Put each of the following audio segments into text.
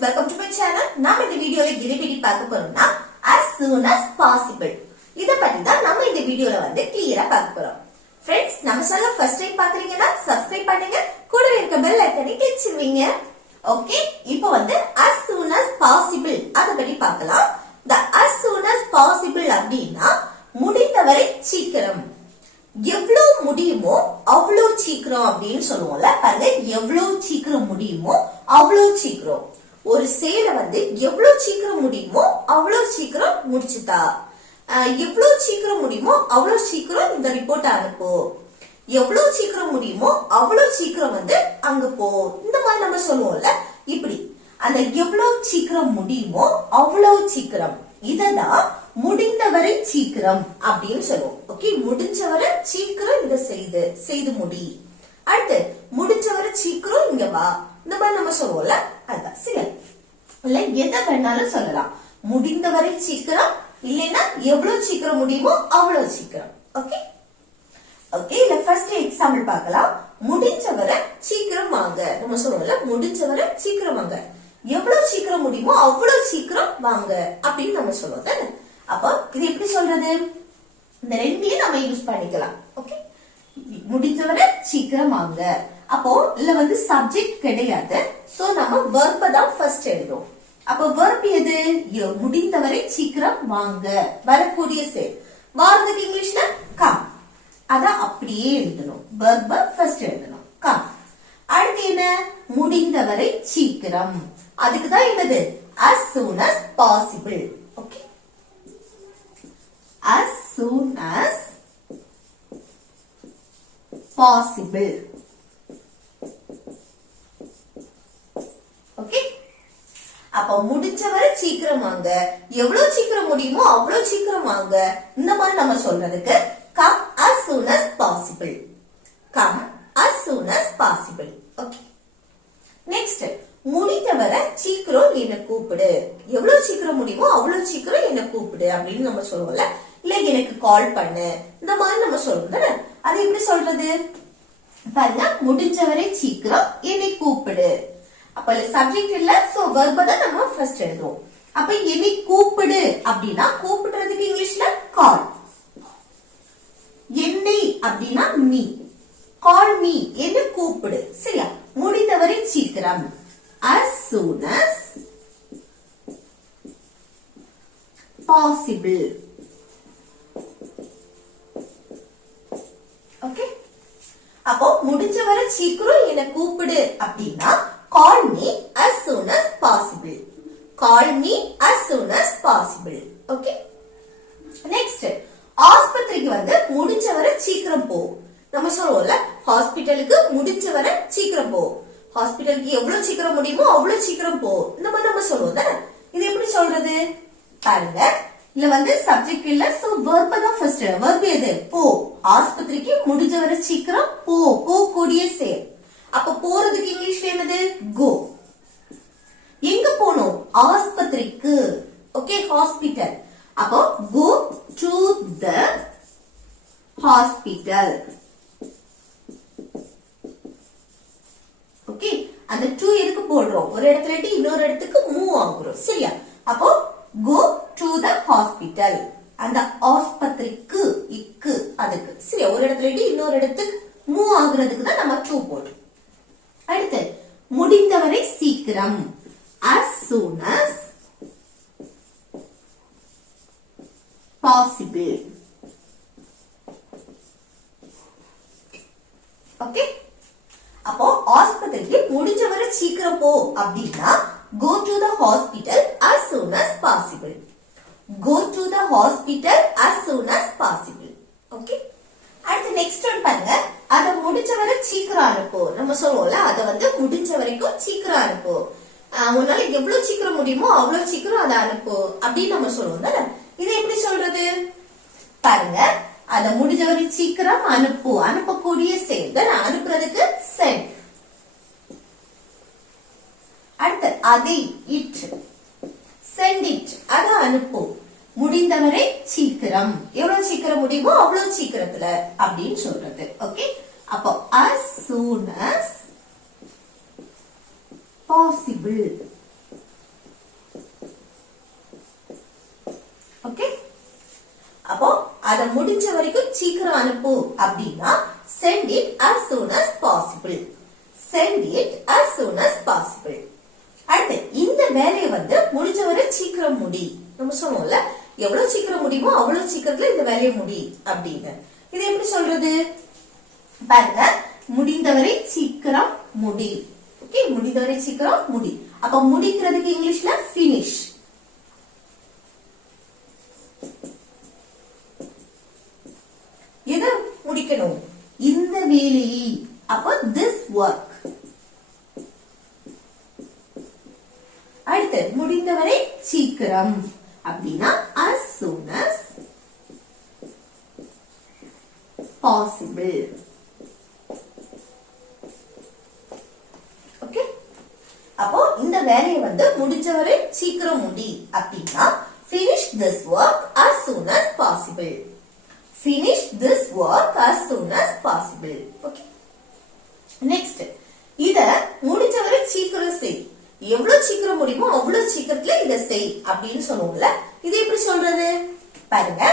welcome to my channel. நாம இந்த வீடியோல எதை பத்தி பார்க்க போறோம்னா as soon as possible. இத பத்தி தான் நம்ம இந்த வீடியோல வந்து கிளியரா பார்க்க போறோம். Friends, நம்ம சேனல் first time பாக்குறீங்கன்னா subscribe பண்ணுங்க. கூடவே இருக்க bell icon-ஐ click செய்வீங்க. Okay, இப்போ வந்து as soon as possible அத பத்தி பார்க்கலாம். The as soon as possible அப்படினா முடிந்தவரை சீக்கிரம். எவ்வளவு முடியுமோ அவ்வளவு சீக்கிரம் அப்படின்னு சொல்லுவோம்ல. பாருங்க, எவ்வளவு சீக்கிரம் முடியுமோ அவ்வளவு சீக்கிரம். ஒரு செயலை வந்து எவ்வளவு சீக்கிரம் முடியுமோ அவ்வளவு சீக்கிரம் முடிச்சுட்டா. எவ்வளவு சீக்கிரம் முடியுமோ அவ்வளவு சீக்கிரம் இந்த ரிப்போர்ட் அனுப்பு. எவ்வளவு சீக்கிரம் முடியுமோ அவ்வளவு சீக்கிரம் வந்து அங்க போ. இந்த மாதிரி நம்ம சொல்லுவோம்ல. இப்படி அந்த எவ்வளவு சீக்கிரம் முடியுமோ அவ்வளவு சீக்கிரம், இததான் முடிந்தவரை சீக்கிரம் அப்படின்னு சொல்லுவோம். ஓகே, முடிஞ்சவரை சீக்கிரம் இத செய்து முடி. அடுத்து முடிஞ்சவரை சீக்கிரம் இங்க வா. இந்த மாதிரி நம்ம சொல்லுவோம்ல. அதுதான் செயல். இல்ல எதை வேணாலும் சொல்லலாம். முடிந்தவரை சீக்கிரம், இல்லைன்னா எவ்வளவு சீக்கிரம் முடியுமோ அவ்வளவு சீக்கிரம். ஓகே ஓகே இல்ல ஃபர்ஸ்ட் எக்ஸாம்பிள் பார்க்கலாம். முடிஞ்சவரை சீக்கிரம் வாங்க. நம்ம சொல்லுவோம்ல, முடிஞ்சவரை சீக்கிரம் வாங்க. எவ்வளவு சீக்கிரம் முடியுமோ அவ்வளவு சீக்கிரம் வாங்க அப்படின்னு நம்ம சொல்லுவோம் தானே. அப்போ இது எப்படி சொல்றது? இந்த ரெண்டையும் நம்ம யூஸ் பண்ணிக்கலாம். ஓகே, முடிஞ்சவரை சீக்கிரம் வாங்க. அப்போ இல்ல வந்து சப்ஜெக்ட் கிடையாது. சோ நம்ம வெர்ப தான் ஃபர்ஸ்ட் எழுதுறோம். அப்போ வெர்ப் எது? முடிந்தவரை சீக்கிரம் வாங்க, வரக்கூடிய செயல். வாரதுக்கு இங்கிலீஷ்ல கம். அத அப்படியே எழுதணும். வெர்ப ஃபர்ஸ்ட் எழுதணும், கம். அடுத்து என்ன? முடிந்தவரை சீக்கிரம். அதுக்குதான் என்னது? as soon as possible. Okay, as soon as possible. Okay, அப்ப முடிஞ்சவரை சீக்கிரம் வாங்க, எவ்வளவு சீக்கிரம் முடியுமோ அவ்வளவு சீக்கிரம் வாங்க. இந்த மாதிரி நம்ம சொல்றதுக்கு come as soon as possible. come as soon as possible. Okay, next முடிந்தவரை சீக்கிரம் என்ன கூப்பிடு. எவ்வளவு சீக்கிரம் முடியுமோ அவ்வளவு சீக்கிரம் என்ன கூப்பிடு அப்படின்னு நம்ம சொல்லுவோம்ல. இல்ல எனக்கு கால் பண்ணு, இந்த மாதிரி நம்ம சொல்றோம். அது எப்படி சொல்றது? பாருங்க, முடிஞ்சவரை சீக்கிரம் என்னை கூப்பிடு. அப்ப சப்ஜெக்ட் இல்ல, சோ வெர்ப தான் நம்ம ஃபர்ஸ்ட் எழுதுவோம். அப்ப என்னை கூப்பிடு அப்படின்னா கூப்பிடுறதுக்கு இங்கிலீஷ்ல கால். என்னை அப்படின்னா மீ. கால் மீ, என்ன கூப்பிடு. சரியா? முடிந்தவரை சீக்கிரம், as soon as possible. Okay, அப்போ முடிஞ்சவரை சீக்கிரம் என்ன கூப்பிடு அப்படின்னா call me as soon as possible. call me as soon as possible. Okay, next ஆஸ்பத்திரிக்கு வந்து முடிஞ்சவரை சீக்கிரம் போ. நம்ம சொல்லுவோம்ல, ஹாஸ்பிட்டலுக்கு முடிஞ்சவரை சீக்கிரம் போ. ஹாஸ்பிட்டலுக்கு எவ்வளவு சீக்கிரம் முடியுமோ அவ்வளவு சீக்கிரம் போ. இந்த மாதிரி நம்ம சொல்லுவோம் தானே. இது எப்படி சொல்றது? பாருங்க, இல்ல வந்து சப்ஜெக்ட் இல்ல, சோ வெர்ப தான் ஃபர்ஸ்ட். வெர்ப் எது? போ. ஆஸ்பத்திரிக்கு முடிஞ்சவரை சீக்கிரம் போ, போகக்கூடிய செயல். அப்ப போறதுக்கு இங்கிலீஷ்ல என்னது? கோ. எங்க போகணும்? ஆஸ்பத்திரிக்கு. Okay, hospital. அப்போ go to the hospital. Okay, அந்த to எதுக்கு போடுறோம்? ஒரு இடத்துல இருந்து இன்னொரு இடத்துக்கு மூவ் ஆகுறோம். சரியா? அப்போ go to the hospital. அந்த ஆஸ்பத்திரிக்கு இக்கு அதுக்கு. சரியா? ஒரு இடத்துல இருந்து இன்னொரு இடத்துக்கு மூவ் ஆகுறதுக்கு தான் நம்ம to போடுறோம். அடுத்து முடிந்தவரை சீக்கிரம், as soon as possible. Okay, அப்போ ஆஸ்பத்திரிக்கு முடிஞ்சவரை சீக்கிரம் போ அப்படின்னா go to the hospital as soon as possible. go to the hospital as soon as possible. Okay, அடுத்து நெக்ஸ்ட் ஒன் பாருங்க. அத முடிஞ்சவரை சீக்கிரம் அனுப்பு. நம்ம சொல்லுவோம்ல, அத வந்து முடிஞ்ச வரைக்கும் சீக்கிரம் அனுப்பு. உன்னால எவ்வளவு சீக்கிரம் முடியுமோ அவ்வளவு சீக்கிரம் அதை அனுப்பு அப்படின்னு நம்ம சொல்லுவோம். இது எப்படி சொல்றது? பாருங்க, அத முடிஞ்சவரை சீக்கிரம் அனுப்பு. அனுப்பக்கூடிய செயல். அனுப்புறதுக்கு send. அடுத்து அதை இட், send it. அத அனுப்பு. முடிந்தவரை சீக்கிரம், எவ்வளவு சீக்கிரம் முடியுமோ அவ்வளவு சீக்கிரத்துல அப்படின்னு சொல்றது. ஓகே, அப்போ as soon as possible. அனுப்பு அப்படின்னா send it as soon as possible. Send it as soon as possible. அடுத்து இந்த வேலையை வந்து முடிஞ்சவரை சீக்கிரம் முடி. நம்ம சொன்னோம்ல எவ்வளவு சீக்கிரம் முடியுமோ அவ்வளவு சீக்கிரத்துல இந்த வேலையை முடி அப்படின்னு. இது எப்படி சொல்றது பாருங்க, முடிந்தவரை சீக்கிரம் முடி. ஓகே, முடிந்தவரை சீக்கிரம் முடி. அப்ப முடிக்கிறதுக்கு இங்கிலீஷ்ல finish. எதை முடிக்கணும்? இந்த வேலையை. அப்ப this work. அடுத்து முடிந்தவரை சீக்கிரம் அப்படின்னா as soon as possible. Okay, அப்போ இந்த வேலையை வந்து முடிஞ்சவரை சீக்கிரம் முடி அப்படின்னா finish this work as soon as possible. Finish this work as soon as possible. Okay. Next, இத முடிஞ்சவரை சீக்கிரம் செய். எவ்வளவு சீக்கிரம் முடியுமோ அவ்வளவு சீக்கிரத்துல இத செய் அப்படின்னு சொல்லுவோம்ல. இது எப்படி சொல்றது பாருங்க,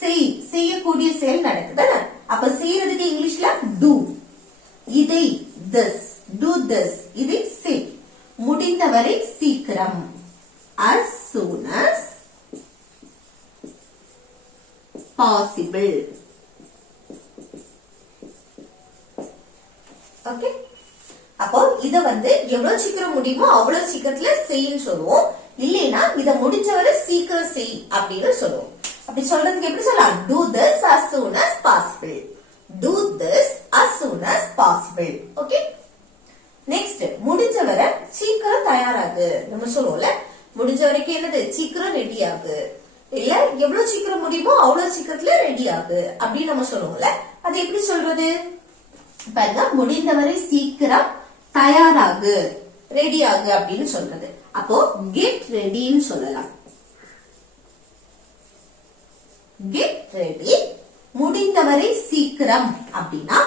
செய், செய்யக்கூடிய செயல் நடக்குது. அப்ப செய்யறதுக்கு இங்கிலீஷ்ல do. இதை this, do this, இதை செய். முடிந்தவரை சீக்கிரம் as soon as possible. Okay, அப்போ இத வந்து எவ்வளவு சீக்கிரம் முடியுமோ அவ்வளவு சீக்கிரத்துல செய்யன்னு சொல்லுவோம். இல்லைன்னா இத முடிஞ்சவரை சீக்கிரம் செய் அப்படின்னு சொல்லுவோம். அப்படி சொல்றதுக்கு எப்படி சொல்லலாம்? Do this as soon as possible. Do this as soon as possible. Okay, next முடிஞ்சவரை சீக்கிரம் தயாராகு. நம்ம சொல்லுவோம்ல முடிஞ்ச வரைக்கும் என்னது சீக்கிரம் ரெடி ஆகு, இல்ல எவ்வளவு சீக்கிரம் முடியுமோ அவ்வளவு சீக்கிரத்துல ரெடி ஆகு அப்படின்னு நம்ம சொல்லுவோம்ல. அது எப்படி சொல்றது பாருங்க, முடிந்தவரை சீக்கிரம் தயாராகு, ரெடி ஆகு அப்படின்னு சொல்றது. அப்போ கெட் ரெடின்னு சொல்லலாம். கெட் ரெடி முடிந்தவரை சீக்கிரம் அப்படின்னா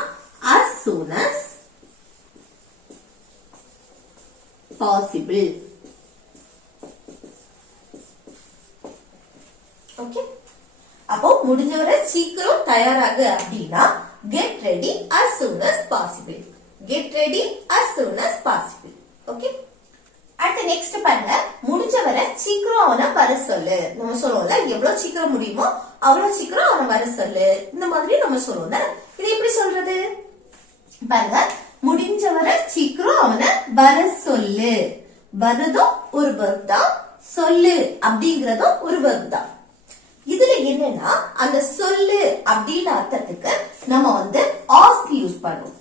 as soon as possible. Okay, அப்போ முடிஞ்சவரை சீக்கிரம் தயாராகு அப்படின்னா get ready as soon as possible. Get ready as soon as possible. Okay, அடுத்து நெக்ஸ்ட் பாருங்க, முடிஞ்சவரை சீக்கிரம் அவனை வர சொல்லு. நம்ம சொல்லுவோம்ல எவ்வளவு சீக்கிரம் முடியுமோ அவ்வளவு சீக்கிரம் அவனை வர சொல்லு, இந்த மாதிரி நம்ம சொல்லுவோம்ல. இது எப்படி சொல்றது பாருங்க, முடிஞ்சவரை சீக்கிரம் அவனை வர சொல்லு. வரதும் ஒரு verb தான், சொல்லு அப்படிங்கறதும் ஒரு verb தான். இதுல என்னன்னா அந்த சொல்லு அப்படின்னு அர்த்தத்துக்கு நம்ம வந்து ask யூஸ் பண்ணுவோம்.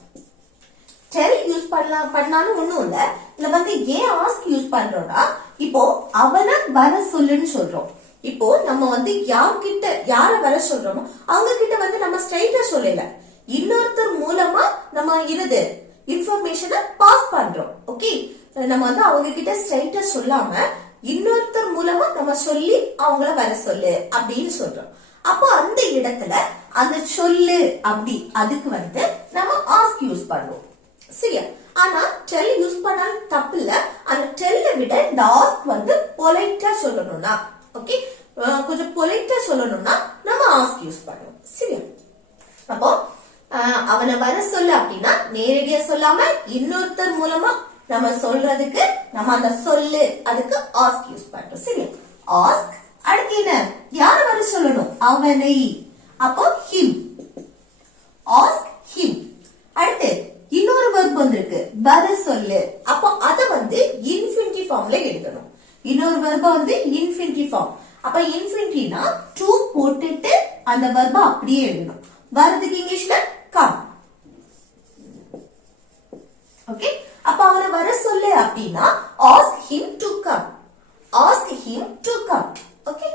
tell யூஸ் பண்ணாலும் ஒண்ணும் இல்ல. இதுல வந்து ஏன் ask யூஸ் பண்றோம்னா, இப்போ அவனை வர சொல்லுன்னு சொல்றோம். இப்போ நம்ம வந்து யார வர சொல்றோமோ அவங்க கிட்ட வந்து நம்ம ஸ்ட்ரைட்டா சொல்லல, இன்னொருத்தர் மூலமா நம்ம இருது இன்ஃபர்மேஷனை பாஸ் பண்றோம். ஓகே, நம்ம வந்து அவங்க கிட்ட ஸ்ட்ரைட்டா சொல்லாம இன்னொருத்தர் மூலமா நம்ம சொல்லி அவங்கள வர சொல்லு அப்படின்னு சொல்றோம். அப்போ அந்த இடத்துல அந்த சொல்லு அப்படி அதுக்கு வந்து நம்ம ஆஸ்க் யூஸ் பண்ணுவோம். சரியா? ஆனா டெல் யூஸ் பண்ணாலும் தப்பு இல்ல. அந்த டெல்ல விட இந்த ஆஸ்க் வந்து பொலைட்டா சொல்லணும்னா, ஓகே, கொஞ்சம் பொலைட்டா சொல்லணும்னா நம்ம ஆஸ்க் யூஸ் பண்ணுவோம். சரியா? அப்போ அவனை வர சொல்லு அப்படின்னா நேரடியா சொல்லாம இன்னொருத்தர் மூலமா நம்ம சொல்றதுக்கு நம்ம அந்த சொல்லு அதுக்கு ஆஸ்க் யூஸ் பண்றோம். சரி, ஆஸ்க். அடுத்து என்ன, யார வர சொல்லணும்? அவனை. அப்போ ஹிம், ஆஸ்க் ஹிம். அடுத்து இன்னொரு verb வந்திருக்கு, வர சொல்லு. அப்போ அத வந்து இன்ஃபினிட்டிவ் ஃபார்ம்ல எழுதணும். இன்னொரு verb வந்து இன்ஃபினிட்டிவ் ஃபார்ம். அப்ப இன்ஃபினிட்டினா டு போட்டுட்டு அந்த verb அப்படியே எழுதணும். வரதுக்கு இங்கிலீஷ்ல கம். ஓகே, அப்ப அவனை வர சொல்லு அப்படின்னா ask him to come. Ask him to come. Okay,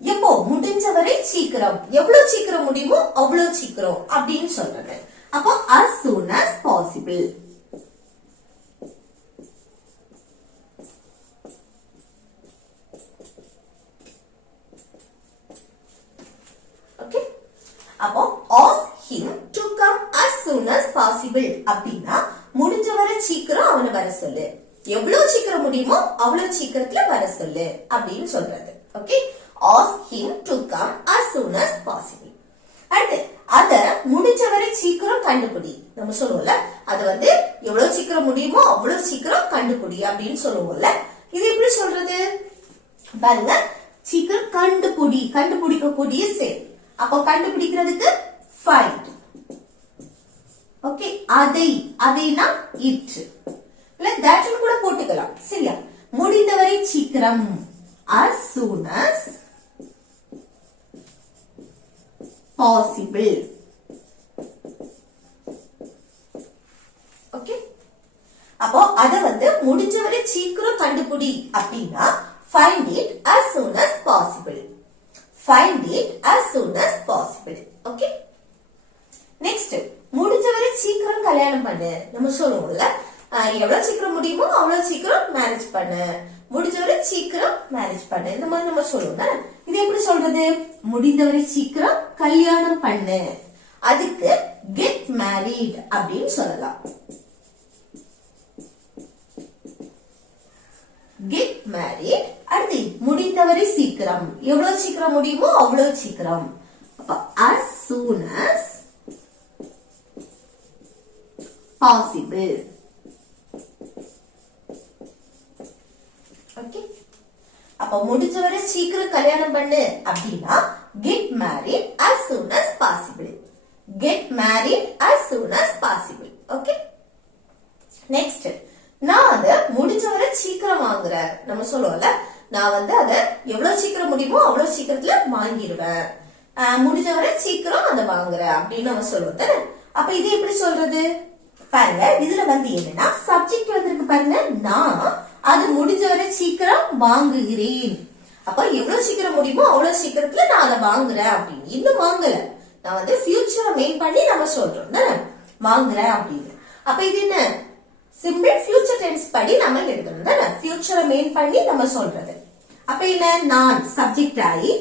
எப்போ முடிஞ்சவரை சீக்கிரம், எவ்வளவு சீக்கிரம் முடியுமோ அவ்வளவு சீக்கிரம் அப்படின்னு சொல்றது. அப்போ as soon as possible. Okay, அப்போ ask him to come as soon as possible அப்படின்னா முடிஞ்சவரை சீக்கிரம் அவனை வர சொல்லு, எவ்வளவு சீக்கிரம் முடியுமோ அவ்வளவு சீக்கிரத்துல வர சொல்லு அப்படின்னு சொல்றது. Okay, ask him to come as soon as possible. அடுத்து அத முடிஞ்சவரை சீக்கிரம் கண்டுபிடி. நம்ம சொல்லுவோம்ல, அது வந்து எவ்வளவு சீக்கிரம் முடியுமோ அவ்வளவு சீக்கிரம் கண்டுபிடி அப்படின்னு சொல்லுவோம்ல. இது எப்படி சொல்றது பாருங்க, சீக்கிரம் கண்டுபிடி, கண்டுபிடிக்கக்கூடிய செயல். அப்போ கண்டுபிடிக்கிறதுக்கு find. ஓகே, அதைனா it இல்ல that கூட போட்டுக்கலாம். சரியா? முடிந்தவரை சீக்கிரம் as soon as possible. Okay, அப்போ அத வந்து முடிஞ்சவரை சீக்கிரம் கண்டுபிடி அப்படின்னா find it as soon as possible. Find it as soon as possible. Okay? Next, முடிஞ்சவரை சீக்கிரம் கல்யாணம் பண்ணு. நம்ம சொல்லுவோம்ல, எவ்வளவு சீக்கிரம் முடியுமோ அவ்வளவு சீக்கிரம் மேரேஜ் பண்ணு, முடிஞ்சவரை சீக்கிரம் மேரேஜ் பண்ணு, இந்த மாதிரி நம்ம சொல்லுவோம். இது எப்படி சொல்றது? முடிந்தவரை சீக்கிரம் கல்யாணம் பண்ணு, அதுக்கு get married அப்படின்னு சொல்லலாம். get married. அடுத்து முடிந்தவரை சீக்கிரம், எவ்வளவு சீக்கிரம் முடியுமோ அவ்வளவு சீக்கிரம். அப்ப as soon as possible. Okay, அப்ப முடிஞ்சவரை சீக்கிரம் கல்யாணம் பண்ணு அப்படின்னா get married as soon as possible. get married as soon as possible. Okay, next, நான் அத முடிஞ்சவரை சீக்கிரம் வாங்குறேன். நம்ம சொல்லுவோம்ல, நான் வந்து அத எவ்வளவு சீக்கிரம் முடியுமோ அவ்வளவு சீக்கிரத்துல வாங்கிடுவேன், முடிஞ்சவரை சீக்கிரம் அதை வாங்குறேன் அப்படின்னு நம்ம சொல்லுவோம் தானே. அப்ப இது எப்படி சொல்றது பாருங்க, இதுல வந்து என்னன்னா சப்ஜெக்ட் வந்திருக்கு பாருங்க, நான் அது முடிஞ்சவரை சீக்கிரம் வாங்குகிறேன். அப்ப எவ்வளவு சீக்கிரம் முடியுமோ அவ்வளவு சீக்கிரத்துல நான் அதை வாங்குறேன் அப்படின்னு. இன்னும் வாங்கல, நான் வந்து ஃபியூச்சரை மெயின் பண்ணி நம்ம சொல்றோம் தானே, வாங்குறேன் அப்படின்னு. அப்ப இது என்ன, சிம்பிள் ஃபியூச்சர் டென்ஸ் படி நம்ம எழுதணும் தானே, ஃபியூச்சரை மெயின் பண்ணி நம்ம சொல்றது. அப்ப என்ன, நான் சப்ஜெக்ட் ஆகி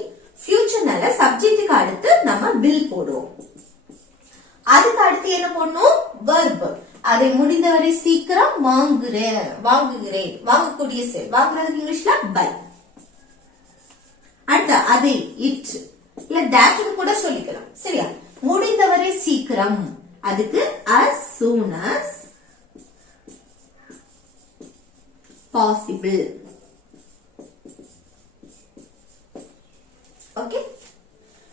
ஃபியூச்சர்னால சப்ஜெக்ட்டுக்கு அடுத்து நம்ம வில் போடுவோம். அதுக்கு அடுத்து என்ன போடணும், verb. அதை முடிந்தவரை சீக்கிரம் வாங்குறேன், வாங்குகிறேன், வாங்கக்கூடிய செயல். வாங்குறதுக்கு இங்கிலீஷ்ல buy. அடுத்து அதை it இல்ல that கூட சொல்லிக்கலாம். சரியா? முடிந்தவரை சீக்கிரம், அதுக்கு as soon as possible. Okay,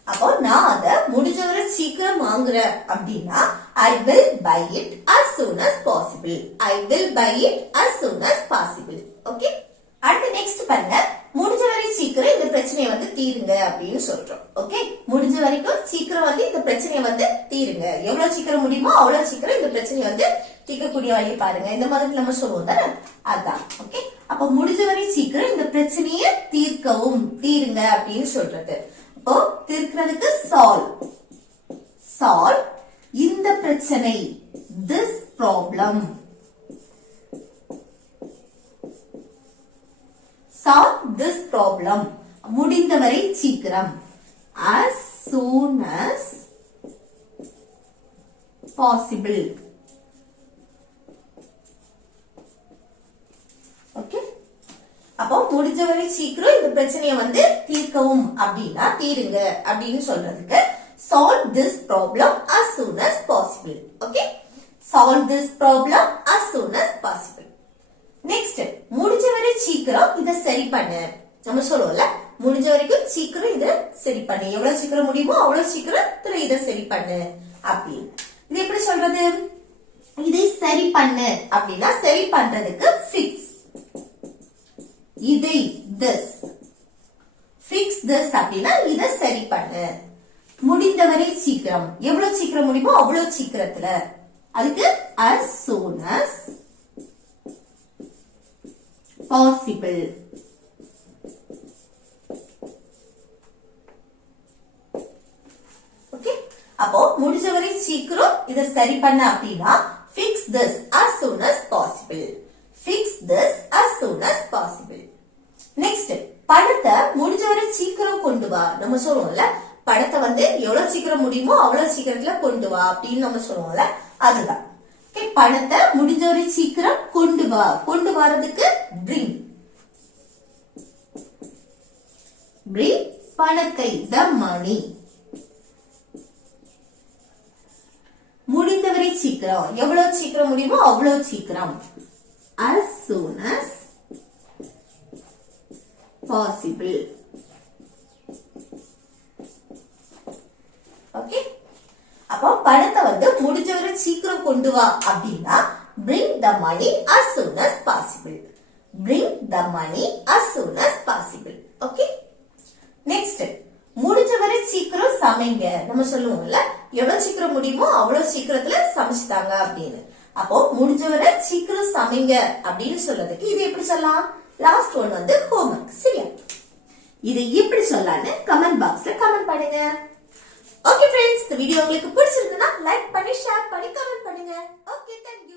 அப்போ நான் அத முடிஞ்சவரை சீக்கிரம் வாங்குறேன் அப்படின்னா I will buy it as soon as possible. I will buy it as soon as possible. Okay, அடுத்து நெக்ஸ்ட் பாருங்க, முடிஞ்சவரை சீக்கிரம் இந்த பிரச்சனையை வந்து தீருங்க அப்படின்னு சொல்றோம். ஓகே, முடிஞ்ச வரைக்கும் சீக்கிரம் வந்து இந்த பிரச்சனையை வந்து தீருங்க, எவ்வளவு சீக்கிரம் முடியுமோ அவ்வளவு சீக்கிரம் இந்த பிரச்சனையை வந்து தீர்க்கக்கூடிய வழியை பாருங்க, இந்த மாதிரி நம்ம சொல்லுவோம் தானே, அதான். ஓகே, அப்ப முடிஞ்சவரை சீக்கிரம் இந்த பிரச்சனையை தீர்க்கவும், தீருங்க அப்படின்னு சொல்றது. அப்போ தீர்க்கிறதுக்கு சால்வ். சால்வ் இந்த பிரச்சனை, this problem. solve this problem. முடிந்தவரை சீக்கிரம், as soon as possible. Okay, அப்போ முடிஞ்சவரை சீக்கிரம் இந்த பிரச்சனையை வந்து தீர்க்கவும் அப்படின்னா தீருங்க அப்படின்னு சொல்றதுக்கு solve this problem as soon as possible. Okay, solve this problem as soon as possible. Next, முடிஞ்ச வரை சீக்கிரம் இத சரி பண்ணு. நம்ம சொல்லுவோம்ல, முடிஞ்ச வரைக்கும் சீக்கிரம் இத சரி பண்ணு, எவ்வளவு சீக்கிரம் முடியுமோ அவ்வளவு சீக்கிரத்துல இத சரி பண்ணு அப்படின்னு. இது எப்படி சொல்றது? இதை சரி பண்ணு அப்படின்னா சரி பண்றதுக்கு fix. இதை this. fix this அப்படின்னா இத சரி பண்ணு. முடிந்தவரை சீக்கிரம், எவ்வளவு சீக்கிரம் முடியுமோ அவ்வளவு சீக்கிரத்துல, அதுக்கு as soon as possible. Okay, அப்போ முடிஞ்சவரை சீக்கிரம் இத சரி பண்ண அப்படின்னா fix this as soon as possible. fix this as soon as possible. Next, படத்தை முடிஞ்சவரை சீக்கிரம் கொண்டு வா. நம்ம சொல்லுவோம்ல, படத்தை வந்து எவ்வளவு சீக்கிரம் முடியுமோ அவ்வளவு சீக்கிரத்துல கொண்டு வா அப்படின்னு நம்ம சொல்லுவோம்ல, அதுதான். பணத்தை முடிஞ்சவரை சீக்கிரம் கொண்டு வா. கொண்டு வரதுக்கு bring. bring பணத்தை, the money. முடிந்தவரை சீக்கிரம், எவ்வளவு சீக்கிரம் முடியுமோ அவ்வளவு சீக்கிரம். as soon as possible. Okay, அப்போ பணத்தை வந்து முடிஞ்சவரை சீக்கிரம் கொண்டு வா அப்படின்னா bring the money as soon as possible. bring the money as soon as possible. Okay, next முடிஞ்சவரை சீக்கிரம் சமைங்க. நம்ம சொல்லுவோம்ல, எவ்வளவு சீக்கிரம் முடியுமோ அவ்வளவு சீக்கிரத்துல சமைச்சுட்டாங்க அப்படின்னு. அப்போ முடிஞ்சவரை சீக்கிரம் சமைங்க அப்படின்னு சொல்றதுக்கு இது எப்படி சொல்லலாம்? லாஸ்ட் ஒன் வந்து ஹோம்வொர்க். சரியா? இது எப்படி சொல்லலாம்னு கமெண்ட் பாக்ஸ்ல கமெண்ட் பண்ணுங்க. ஓகே ஃப்ரெண்ட்ஸ், இந்த வீடியோ உங்களுக்கு பிடிச்சிருந்தா லைக் பண்ணி, ஷேர் பண்ணி, கமெண்ட் பண்ணுங்க. Okay, thank you.